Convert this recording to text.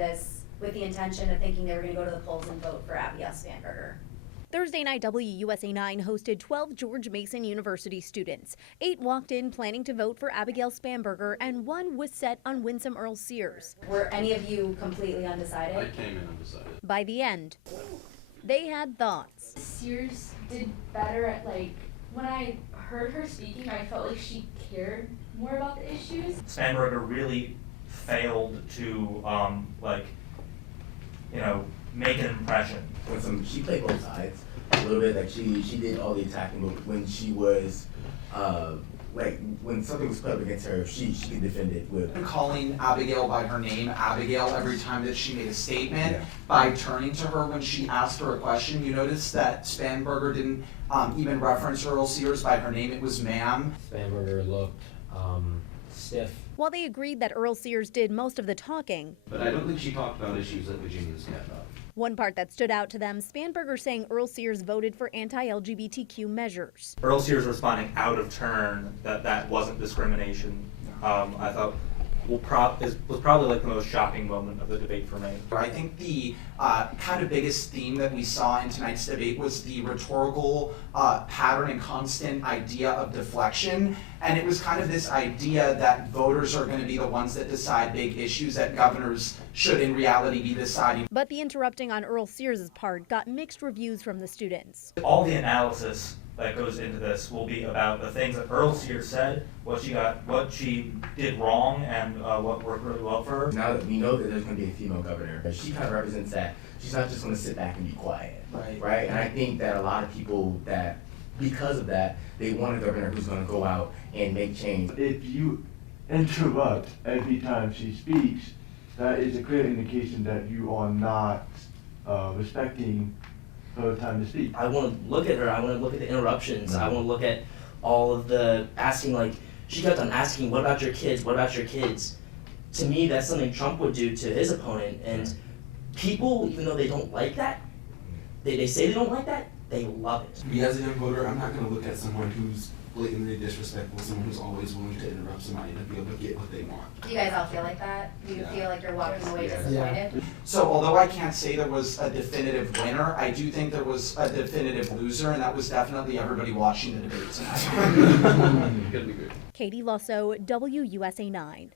this with the intention of thinking they were going to go to the polls and vote for Abigail Spanberger. Thursday night, WUSA 9 hosted 12 George Mason University students. 8 walked in planning to vote for Abigail Spanberger, and 1 was set on Winsome Earl Sears. Were any of you completely undecided? I came in undecided. By the end, they had thoughts. Sears did better at, when I heard her speaking, I felt like she cared more about the issues. Spanberger really failed to, make an impression. She played both sides a little bit. Like she did all the attacking, but when she was when something was put up against her, she could defend it with calling Abigail by her name, Abigail, every time that she made a statement, by turning to her when she asked her a question. You notice that Spanberger didn't even reference Earl Sears by her name. It was ma'am. Spanberger looked stiff. While they agreed that Earl Sears did most of the talking, But I don't think she talked about issues that Virginia stand up. one part that stood out to them, Spanberger saying Earl Sears voted for anti-LGBTQ measures. Earl Sears responding out of turn that wasn't discrimination, I thought was probably like the most shocking moment of the debate for me. I think the kind of biggest theme that we saw in tonight's debate was the rhetorical pattern and constant idea of deflection. And it was kind of this idea that voters are going to be the ones that decide big issues, that governors should in reality be deciding. But the interrupting on Earl Sears' part got mixed reviews from the students. All the analysis that goes into this will be about the things that Earl Sears said, what she did wrong, and what worked really well for her. Now that we know that there's going to be a female governor, she kind of represents that. She's not just going to sit back and be quiet, right? And I think that a lot of people that, because of that, they want a governor who's going to go out and make change. If you interrupt every time she speaks, that is a clear indication that you are not respecting her time to speak. I want to look at her, I want to look at the interruptions, I want to look at all of the asking, she kept on asking, what about your kids, what about your kids? To me, that's something Trump would do to his opponent, and people, even though they don't like that, they say they don't like that, they love it. Me as a young voter, I'm not going to look at someone who's blatantly disrespectful, someone who's always willing to interrupt somebody to be able to get what they want. Do you guys all feel like that? Do you feel like you're walking away disappointed? So although I can't say there was a definitive winner, I do think there was a definitive loser, and that was definitely everybody watching the debate tonight. Good to be good. Katie Lusso, WUSA 9.